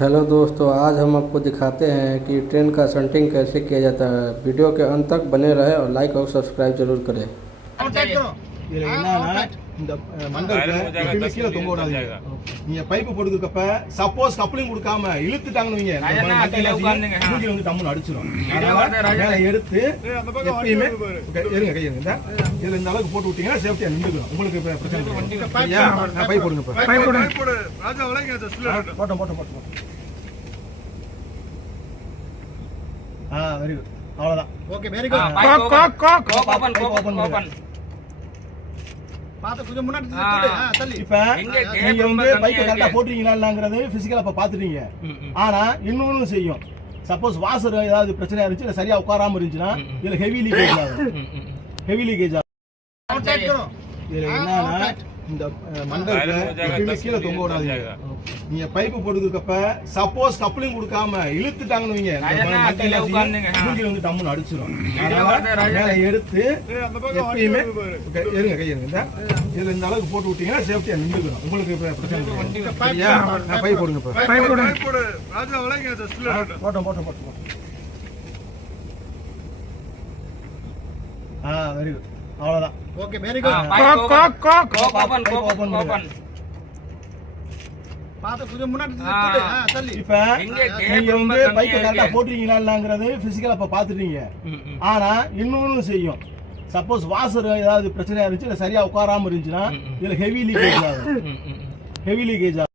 Hello दोस्तों, आज हम आपको दिखाते हैं कि ट्रेन का शंटिंग कैसे किया जाता है। वीडियो के अंत तक बने रहे और लाइक और सब्सक्राइब जरूर करें। இதுல என்னன்னா இந்த மண்டபத்துல எப்பயுமே கீழே தொங்க விடாதீங்க. நீங்க பைப் போட்டுக்கப்ப சப்போஸ் கப்ளிங் கொடுக்காம இழுத்துட்டாங்கன்னு மூஞ்சி வந்து டம்முன்னு அடிச்சிடும். அதனால எடுத்து எப்பயுமே இருங்க கை இருங்க. இதுல இந்த அளவுக்கு போட்டு விட்டீங்கன்னா சேஃப்டியா நின்றுக்கும். உங்களுக்கு பிரச்சனை இல்லை. பைப் போடுங்க. போட்டோம். Very good. அவ்வளவுதான். Okay, very good. ஓபன் பாத்து கொஞ்சம் முன்னாடி தள்ளி. இப்ப நீங்க வந்து பைக் கரெக்ட்டா போட்றீங்களாங்கறது பிசிக்கலா அப்ப பாத்துட்டீங்க. ஆனா இன்னொன்னு செய்யும். சப்போஸ் வாசர் ஏதாவது பிரச்சனையா இருந்துச்சு இல்ல சரியா உட்காராம இருந்துச்சுனா இதுல ஹெவி லீக்கேஜ் ஆகும். இதுல என்னன்னா இந்த மண்டபத்துல எப்பயுமே கீழே தொங்க விடாதீங்க. நீங்க பைப் போட்டுக்கப்ப சப்போஸ் கப்ளிங் கொடுக்காம இழுத்துட்டாங்கன்னு மூஞ்சி வந்து டம்முன்னு அடிச்சிடும். அதனால எடுத்து எப்பயுமே இருங்க கை இருங்க. இதுல இந்த அளவுக்கு போட்டு விட்டீங்கன்னா சேஃப்டியா நின்றுக்கும். உங்களுக்கு பிரச்சனை இல்லை. பைப் போடுங்க. போட்டோம். Very good. அவ்வளவுதான். Okay, very good. ஓபன் பாத்து கொஞ்சம் முன்னாடி தள்ளி. இப்ப நீங்க வந்து பைக் கரெக்ட்டா போட்றீங்களாங்கறது பிசிக்கலா அப்ப பாத்துட்டீங்க. ஆனா இன்னொன்னு செய்யும். சப்போஸ் வாசர் ஏதாவது பிரச்சனையா இருந்துச்சு இல்ல சரியா உட்காராம இருந்துச்சுனா இதுல ஹெவி லீக்கேஜ் ஆகும்.